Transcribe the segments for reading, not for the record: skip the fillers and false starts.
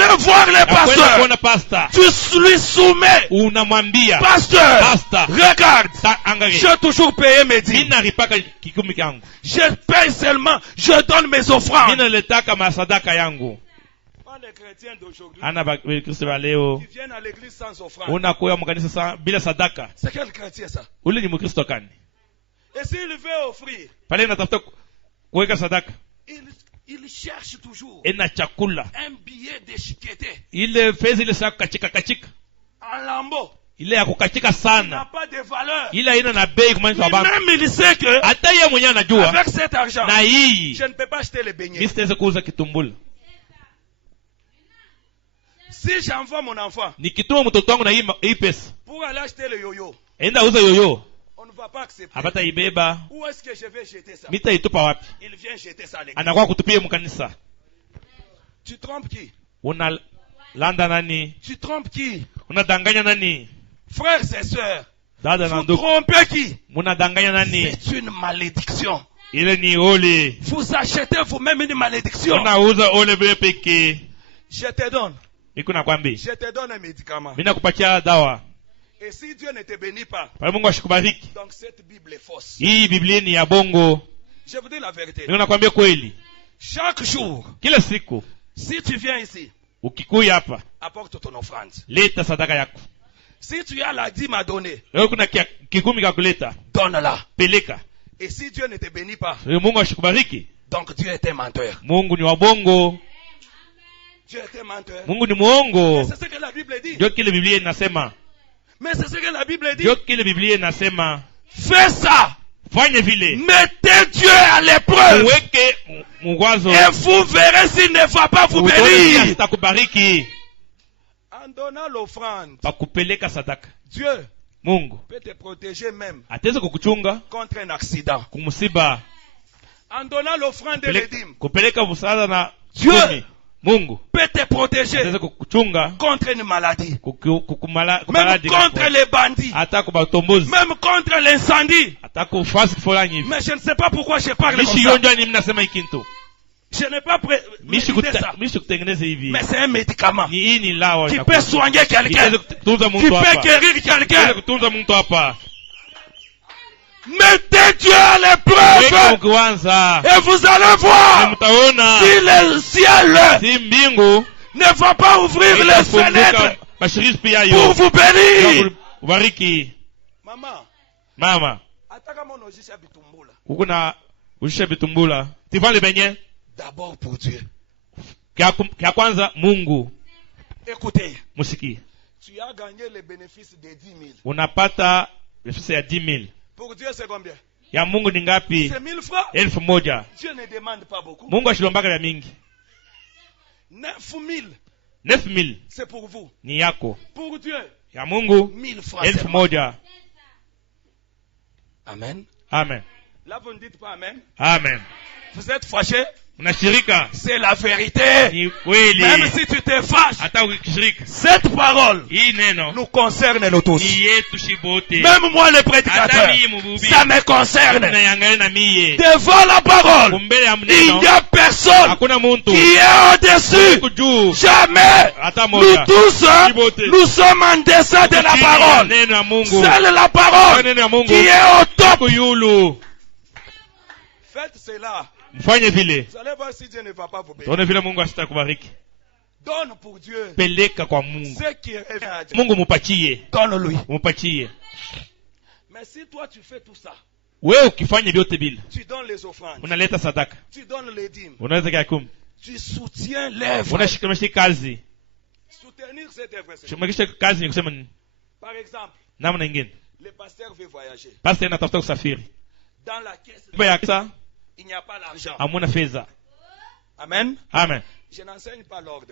aller voir le pasteur. Tu lui soumets. Pasteur, regarde. J'ai toujours payé mes dîmes. Je paye seulement. Je donne mes offrandes. Les chrétiens d'aujourd'hui qui viennent à l'église sans offrande. C'est quel chrétien ça? Et s'il veut offrir, il cherche toujours un billet déchiqueté en lambeaux. Il n'a pas de valeur. Même il sait que avec cet argent, je ne peux pas acheter les beignets. Si j'envoie mon enfant pour aller acheter le yo-yo, on ne va pas accepter. Où est-ce que je vais jeter ça? Il vient jeter ça à l'église. Tu trompes qui? Tu trompes qui? Frères et sœurs, vous trompez qui? C'est une malédiction. Vous achetez vous-même une malédiction. Je te donne. Je te donne un médicament. Et si Dieu ne te bénit pas, donc cette Bible est fausse. Je vous dis la vérité. Chaque jour, si tu viens ici, apporte ton offrande. Si tu as la dîme à donner, donne-la. Et si Dieu ne te bénit pas, donc Dieu est un menteur. Dieu est un menteur. Mais c'est ce que la Bible dit. Mais c'est ce que la Bible dit. Fais ça. Mettez Dieu à l'épreuve. Et vous verrez s'il ne va pas vous bénir. En donnant l'offrande, Dieu peut te protéger même contre un accident. En donnant l'offrande de l'édime, Dieu peut te protéger contre une maladie, même contre les bandits, même contre l'incendie. Mais je ne sais pas pourquoi je parle comme ça. Je n'ai pas médité ça. Mais c'est un médicament qui peut soigner quelqu'un, qui peut guérir quelqu'un. Mettez Dieu à l'épreuve et vous allez voir si le ciel ne va pas ouvrir les fenêtres pour vous bénir. Maman, d'abord pour Dieu. Écoutez, tu as gagné les bénéfices de 10 000. Pour Dieu, c'est combien? C'est 1000 francs. Dieu ne demande pas beaucoup. 9 000. C'est pour vous. Pour Dieu, 1000 francs. Amen. Là, vous ne dites pas Amen. Vous êtes fâchés? C'est la vérité. Même si tu te fâches, cette parole nous concerne nous tous. Même moi le prédicateur, ça me concerne. Devant la parole, il n'y a personne qui est au-dessus. Jamais. Nous tous, nous sommes en deçà de la parole. Seule la parole qui est au top. Faites cela. Vous allez voir si Dieu ne va pas vous bénir. Donne pour Dieu. Ce qui revient à Dieu. Donne-lui. Mais si toi tu fais tout ça, tu donnes les offrandes, tu donnes les dîmes, tu soutiens l'œuvre. Soutenir cette œuvre. Par exemple, le pasteur veut voyager. Dans la caisse, il n'y a pas l'argent. Amen. Je n'enseigne pas l'ordre.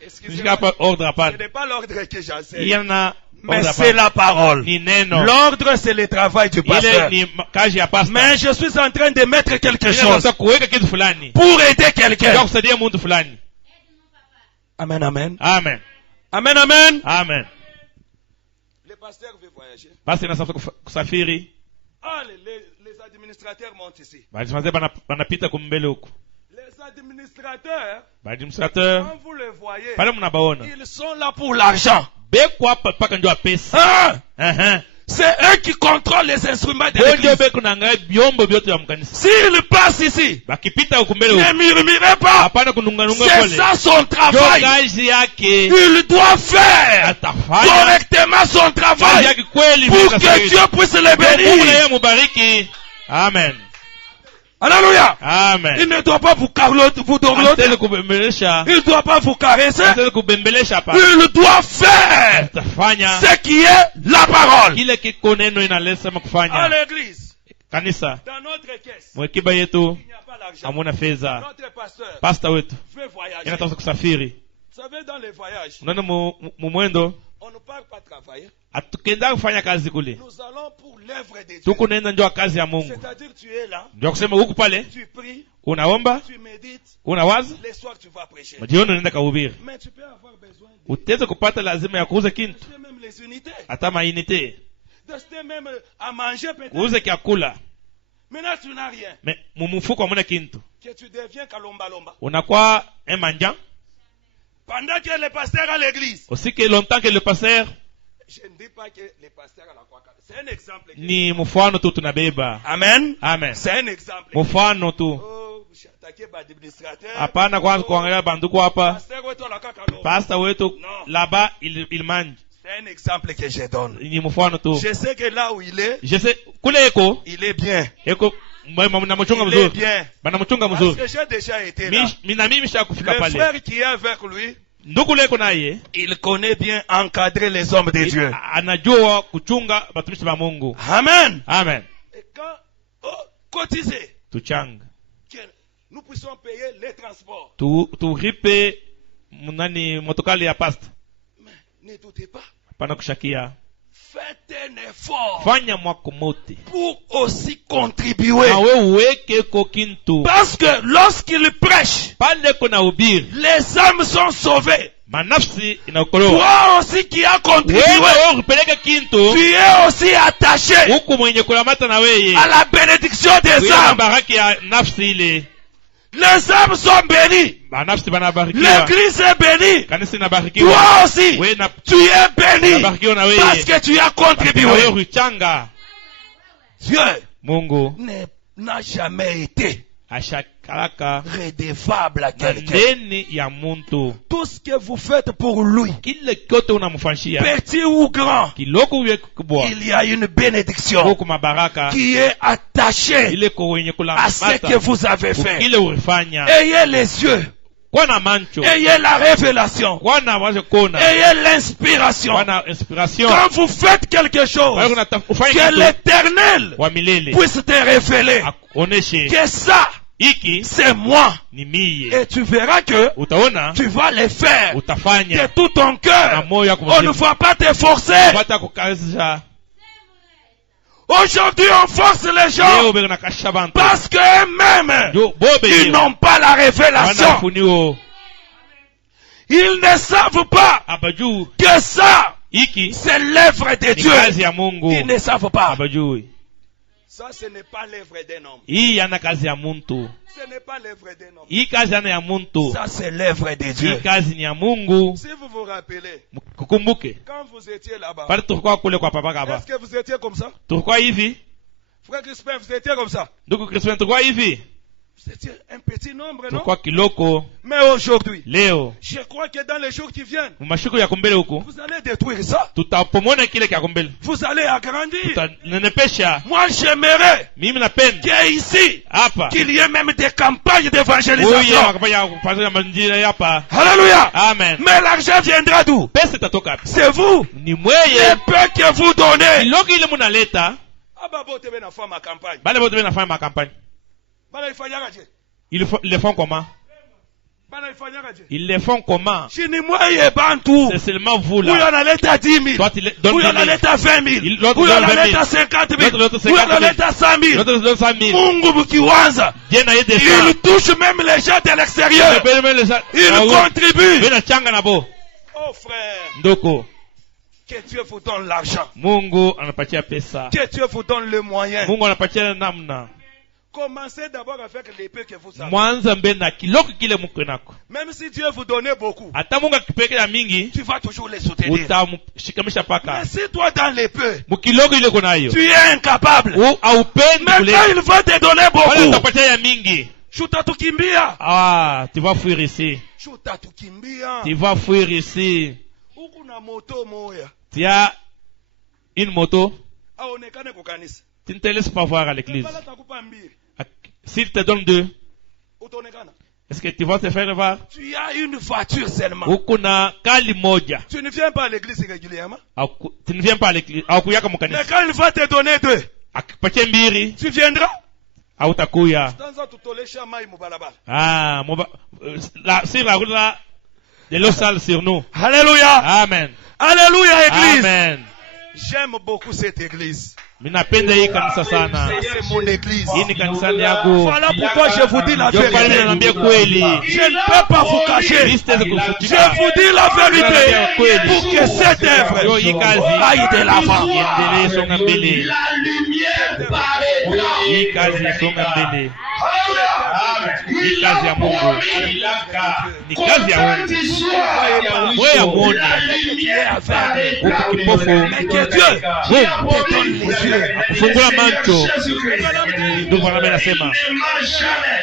Excusez-moi. Ce n'est pas l'ordre que j'enseigne. Mais c'est la parole. L'ordre, c'est le travail du pasteur. Mais je suis en train de mettre quelque chose pour aider quelqu'un. Amen. Le pasteur veut voyager. Les administrateurs montent ici. Les administrateurs, Administrateur. quand vous les voyez, Pale munabaona. ils sont là pour l'argent. Bekwa paka ndio pesa. C'est eux qui contrôlent les instruments de l'église. S'ils passent ici, ne murmurez pas. C'est ça son travail. Il doit faire correctement son travail pour que Dieu puisse le bénir. Amen. Alléluia. Amen. Il ne doit pas vous dorloter. Il ne doit pas vous caresser. Il doit faire ce qui est la parole. À l'église, dans notre caisse, il n'y a pas l'argent. Notre pasteur veut voyager. Vous savez, dans les voyages, on ne part pas travailler. Nous allons pour l'œuvre de Dieu. C'est-à-dire tu es là, tu pries, tu médites, les soirs tu vas prêcher. Mais tu peux avoir besoin d'acheter même les unités, d'acheter même à manger peut-être. Maintenant tu n'as rien. Que tu deviens kalomba-lomba. Pendant que le pasteur à l'église. Aussi que longtemps que le pasteur. Je ne dis pas que le pasteur à la croix. C'est un exemple. Ni mfano tu tunabeba. Amen. Amen. C'est un exemple. Mfano tu. Oh, j'attaquais par administrateur. Hapana kwanza kuangalia banduku hapa. Pasteur wetu anakaka no. Pasteur wetu là-bas il mange. C'est un exemple que je donne. Ni mfano tu. Je sais que là où il est. Je sais kule eko. Il est bien. Eko mnamchunga mzuri. Il est bien. Banamchunga mzuri. Parce que j'ai déjà été là. Mimi nishakufika pale. Le frère qui est avec lui. Il connaît bien encadrer les hommes de Dieu. Amen. Amen. Et quand cotiser, nous puissions payer les transports. Mais ne doutez pas. Faites un effort pour aussi contribuer. Parce que lorsqu'il prêche, les âmes sont sauvées. Toi aussi qui as contribué, tu es aussi attaché à la bénédiction des âmes. Les âmes sont bénies. L'église est bénie. Toi aussi, tu es béni parce que tu as contribué. Dieu n'a jamais été redevable à quelqu'un. Tout ce que vous faites pour lui, petit ou grand, il y a une bénédiction qui est attachée à ce que vous avez fait. Ayez les yeux, ayez la révélation, ayez l'inspiration. Quand vous faites quelque chose, que l'Éternel puisse te révéler que ça, c'est moi. Et tu verras que tu vas le faire de tout ton cœur. On ne va pas te forcer. Aujourd'hui, on force les gens parce qu'eux-mêmes, ils n'ont pas la révélation. Ils ne savent pas que ça, c'est l'œuvre de Dieu. Ils ne savent pas. Ça, ce n'est pas l'œuvre d'un homme. Ce n'est pas l'œuvre d'un homme. Ça, c'est l'œuvre de Dieu. Si vous vous rappelez, quand vous étiez là-bas, est-ce que vous étiez comme ça? Frère Crispin, vous étiez comme ça? C'était un petit nombre, non? Mais aujourd'hui, je crois que dans les jours qui viennent, vous allez détruire ça. Vous allez agrandir. Moi, j'aimerais qu'ici, qu'il y ait même des campagnes d'évangélisation. Alléluia. Amen. Mais l'argent viendra d'où? C'est vous. Les peu que vous donnez. Ils le font comment? Ils le font comment? C'est seulement vous là. Toi, tu donnes 20 000. Vous donnez 50 000. Vous donnez 100 000. Il touche même les gens de l'extérieur. Il contribue. Oh frère. Que Dieu vous donne l'argent. Que Dieu vous donne le moyen. Commencez d'abord avec l'épée que vous avez. Mwanza mbena kiloko kile mko nako. Même si Dieu vous donnait beaucoup, hata Mungu akipekea mingi, tu vas toujours les soutenir. Utamshikamisha paka. Mais si toi dans l'épée, mukiloko ile uko nayo, tu es incapable. Haupendi kule. Mais il va te donner beaucoup. Wala utapatia ya mingi. Utatukimbia. Ah, tu vas fuir ici. Utatukimbia. Tu vas fuir ici. Uko na moto moya. Tu as une moto. Aonekane kwa kanisa. Tu ne te laisses pas voir à l'église. S'il te donne 2, est-ce que tu vas te faire voir? Tu as une voiture seulement. Ukuna kali moja. Tu ne viens pas à l'église régulièrement. Tu ne viens pas à l'église. Mais quand il va te donner 2, tu viendras. Hautakuya. Ah, sur la route là, de l'eau sale sur nous. Alléluia. Amen. Alléluia, église. Amen. J'aime beaucoup cette église. Minapenda hii kanisa sana. C'est mon église. Hii ni kanisa yangu. Voilà pourquoi je vous dis la vérité. Je ne peux pas vous cacher. Je vous dis la vérité pour que cette œuvre aille de l'avant. La lumière paraîtra. Hii kazi songa mbele. Ni kazi ya Mungu. Ni kazi ya Mungu. Wewe amone. Ukipofu. Que Dieu te donne les yeux. Kufungula macho. Ndio Bwana anasema.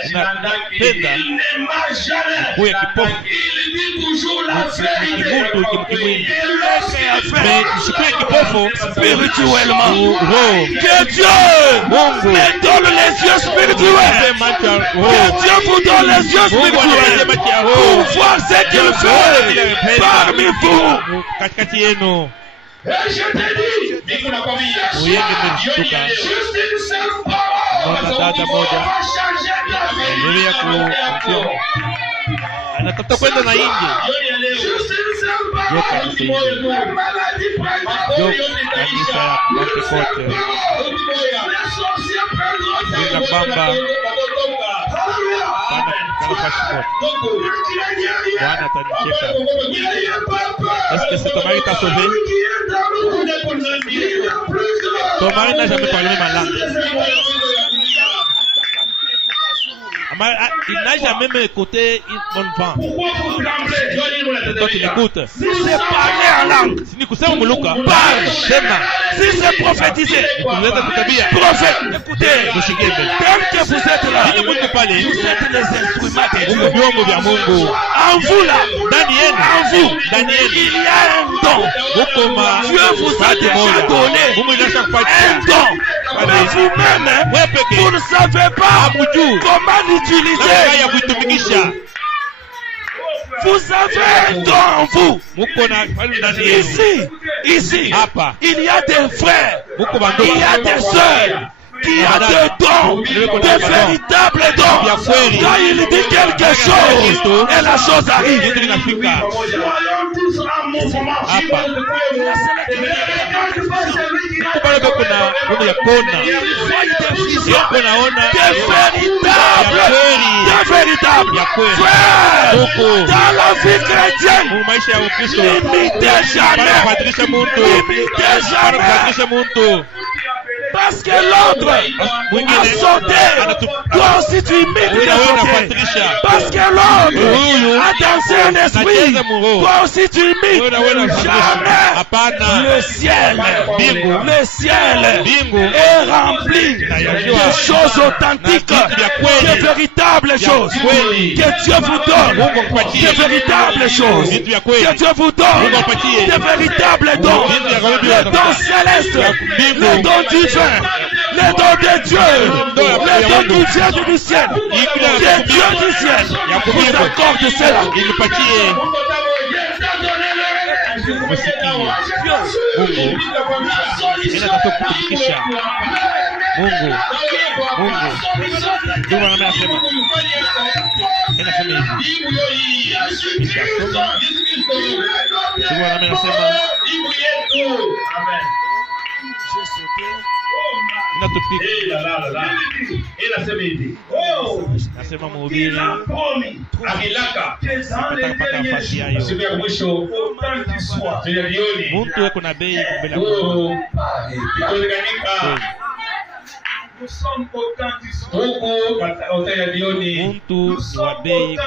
Unapenda kuwa kipofu. Mais je suis kipofu spirituellement. Que Dieu Mungu me donne les yeux spirituels. Que Dieu vous donne les yeux spirituels pour voir ce qu'il fait parmi vous. Katikati yenu. Et je te dis, il y a juste une seule parole. Anatafuta kwenda na India. Kanisa ya Pentekoste. Nina bamba. Bwana atanicheka. Est-ce que c'est ton mari t'a sauvé? Ton mari n'a jamais parlé ma langue. Il n'a jamais écouté une bonne vent. Toi tu l'écoutes. Si c'est parler en langue, parle, si c'est prophétiser, prophète, écoutez, tel que vous êtes là, vous êtes les instruments de Dieu. En vous là, en vous, il y a un don. Dieu vous a déjà donné un don. Mais vous-même, vous ne savez pas comment l'utiliser. Vous avez un don en vous. Ici, il y a des frères, il y a des sœurs qui ont des dons, des véritables dons. Quand il dit quelque chose, et la chose arrive. Des véritables frères dans la vie chrétienne. N'imitez jamais. Parce que l'autre a sauté, toi aussi tu imites de sauter. Parce que l'autre a dansé un esprit, toi aussi tu imites. Jamais le ciel est rempli de choses authentiques, de véritables choses. Que Dieu vous donne de véritables choses. Que Dieu vous donne de véritables dons. Les dons célestes, les dons divins. Les dons de Dieu, les dons qui viennent du ciel, que Dieu du ciel vous accorde cela. Nasema mhubiri mtu yuko na bei mbele ya Mungu. Nous sommes au temps du soir. Muntu ni wa bei mbele ya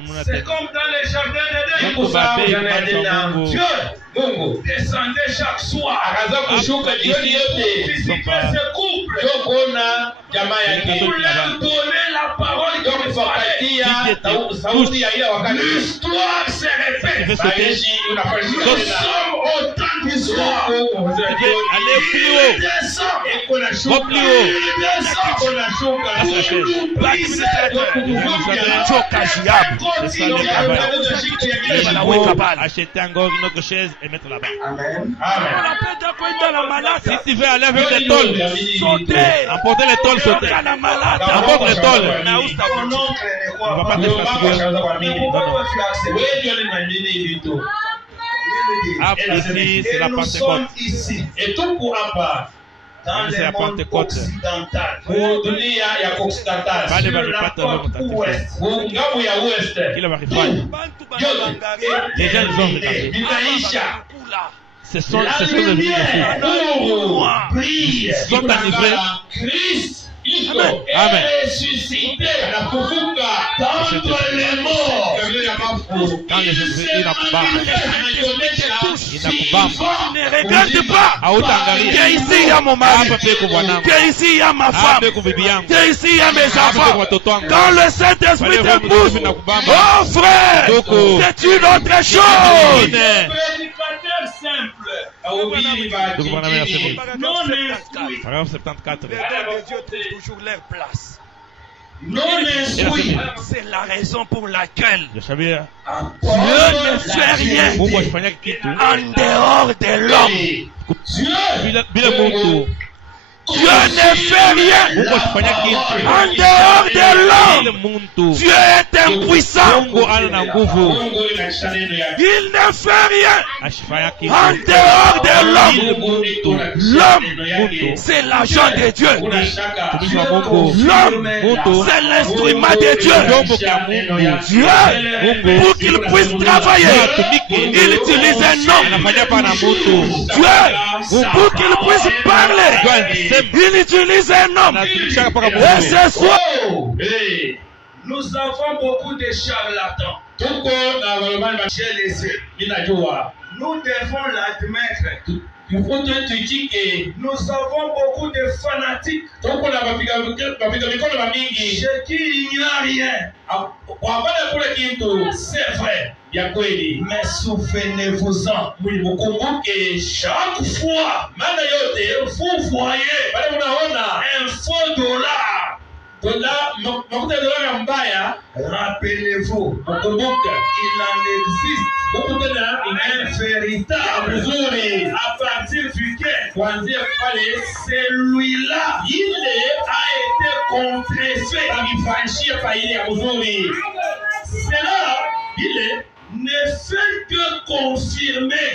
Mungu. C'est comme dans les jardins d'Éden. Mungu ba bei mbele ya Mungu. Mungu descendait chaque soir. Visiter ses couples. Il voulait donner la parole comme il fallait. L'histoire se répète. Nous sommes au temps du soir. Allez plus haut. Acheter encore une autre chaise et mettre là-bas. Amen. Si tu veux aller avec les tôles, sauter. Emporter les tôles, sauter. Emporte les tôles. On va pas te fatiguer. Après ici, c'est la Pentecôte. Et tout pour part dans c'est le la monde Pentecôte. occidental. Bale Sur ba la ripata côte wa ouest. Kila barifanya. Les gens ils ont regardé. Ce sont des filles. Brille. Sont enivrés. Christ. Amen. Ressuscité. Contre les morts. Quand les gens ils n'akubamba. Ne regarde pas. Hautaangalia. Que ici il y a mon mari. Hapa peko bwanangu. Que ici il y a ma Hapa femme. peko bibi yangu. Que ici il y a mes Hapa peko enfants. watoto wangu. Quand le Saint-Esprit te pousse, oh frère, Doko. c'est une autre chose. Prédicateur simple. Donc voilà, merci. Non instruit. Paragraphe 74. Les dons de Dieu trouvent toujours leur place. Non instruit. C'est la raison pour laquelle Je savais. Dieu ne fait rien Mungu asifanya kitu en dehors de l'homme. bila Mungu. Dieu ne fait rien Mungu asifanya kitu en dehors de bila l'homme. muntu. Dieu est impuissant. Mungu ana na nguvu. Il ne fait rien Asifanya kitu en dehors de bila l'homme. muntu. L'homme, Muntu. c'est l'agent de Dieu. Tumishi wa Mungu. L'homme, Muntu. c'est l'instrument de Dieu. Chombo cha Mungu. Dieu, pour qu'il puisse travailler, il utilise un homme. Anafanya pa na muntu. Dieu, pour qu'il puisse parler, il utilise un homme. Anatumikisha paka Et Mungu. ce soir, Nous avons beaucoup de charlatans. J'ai laissé. Nous devons l'admettre. Nous avons beaucoup de fanatiques. Chez qui il n'y a rien. C'est vrai. Mais souvenez-vous-en. Chaque fois, vous voyez un faux dollar. Rappelez-vous, il en existe un véritable à partir duquel celui-là a été contrefait. Cela ne fait que confirmer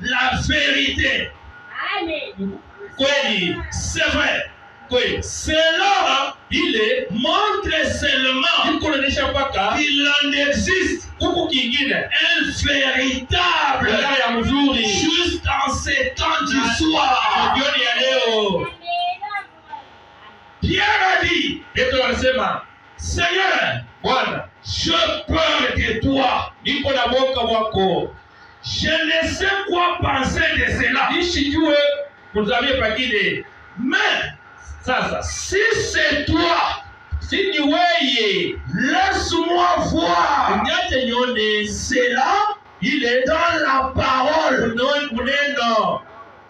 la vérité. C'est vrai. Cela montre seulement qu'il en existe un véritable juste en ces temps du soir. Pierre a dit, Seigneur, je peur de toi. Je ne sais quoi penser de cela. Mais si c'est toi, laisse-moi voir. Cela, il est dans la parole.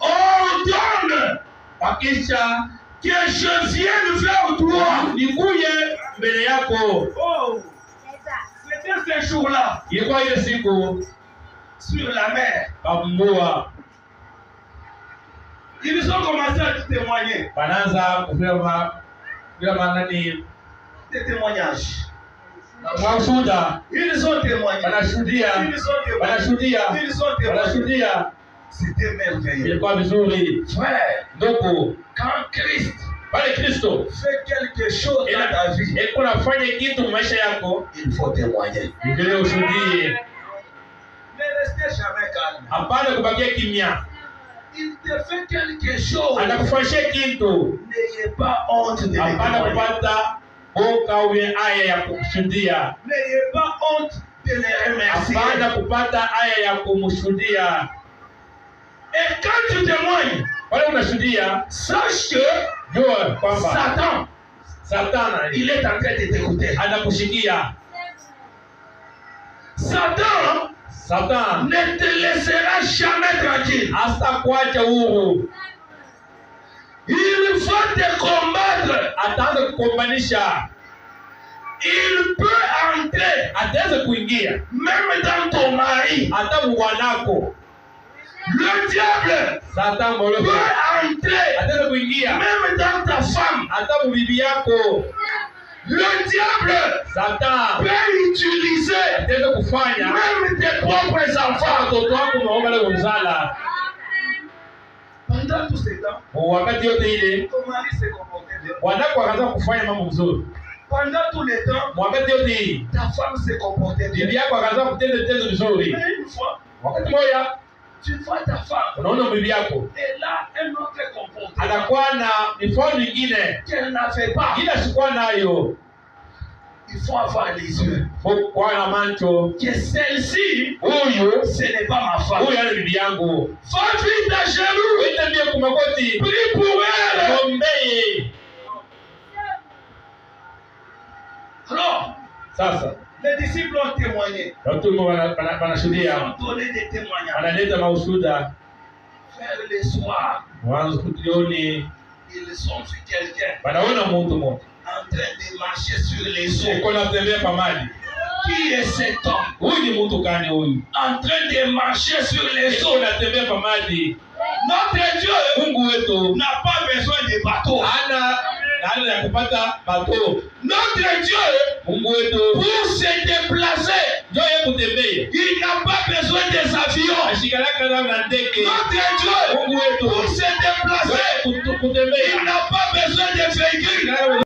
Ordonne que je vienne vers toi. Oh, c'était ce jour-là sur la mer. Ils ont commencé à témoigner. Des témoignages. Ils ont témoigné. Ils ont témoigné. C'était merveilleux. Frère, quand Christ fait quelque chose dans ta vie, il faut témoigner. Ne restez jamais calme. il te fait quelque chose, anakufanyia kitu, n'ayez pas honte de hapana le kupata boka au aya ya kushuhudia. N'ayez pas honte de le remercier. Hapana kupata aya ya kumshuhudia. Et quand tu témoignes, wale unashuhudia, sache que jua kwamba Satan, il est en train de t'écouter. Anakushikia. Satan ne te laissera jamais tranquille. Hatakuacha huru. Il va te combattre. Ataanza kukombanisha. Il peut entrer. Ataanza kuingia même dans ton mari. hata mwanako. Le diable Satan peut entrer. Ataanza kuingia même dans ta femme. hata bibi yako. Le diable Satan peut utiliser même tes propres enfants. Pendant tout ce temps, wakati yote ile ton mari se comportait bien. wanako wakaanza kufanya mambo mzuri. Pendant tout le temps, wakati yote hii ta femme se comportait bien. bibi yako akaanza kutenda tendo vizuri. Mais une fois, wakati moja tu vois ta femme, unaona bibi yako et là un autre comportement anakuwa na mifano mingine qu'elle n'avait pas. ila sikuwa nayo. Il faut avoir les yeux. Kwa na macho que celle-ci, huyu ce n'est pas ma femme. huyu ana bibi yangu. Va vite à genoux. Wende mbio kumakoti. Prie pour elle. Ombeye. Alors, sasa les disciples ont témoigné. watume wanashuhudia, Ils ont donné des témoignages. wanaleta maushuhuda. Vers le soir, Mwanzo jioni ils ont vu quelqu'un wanaona mtu mmoja en train de marcher sur les eaux. uko natembea pa maji. Qui est cet homme? Huyu ni mtu gani huyu? En train de marcher sur les eaux. Uko natembea pa maji. Notre Dieu, Mungu wetu n'a pas besoin de bateau. hana ya kupata bato. Notre Dieu, Mungu wetu pour se déplacer, ndio yeye kutembea, il n'a pas besoin des avions. ashikalaka na ndege. Notre Dieu, Mungu wetu pour se déplacer, kutembea il n'a pas besoin de véhicules.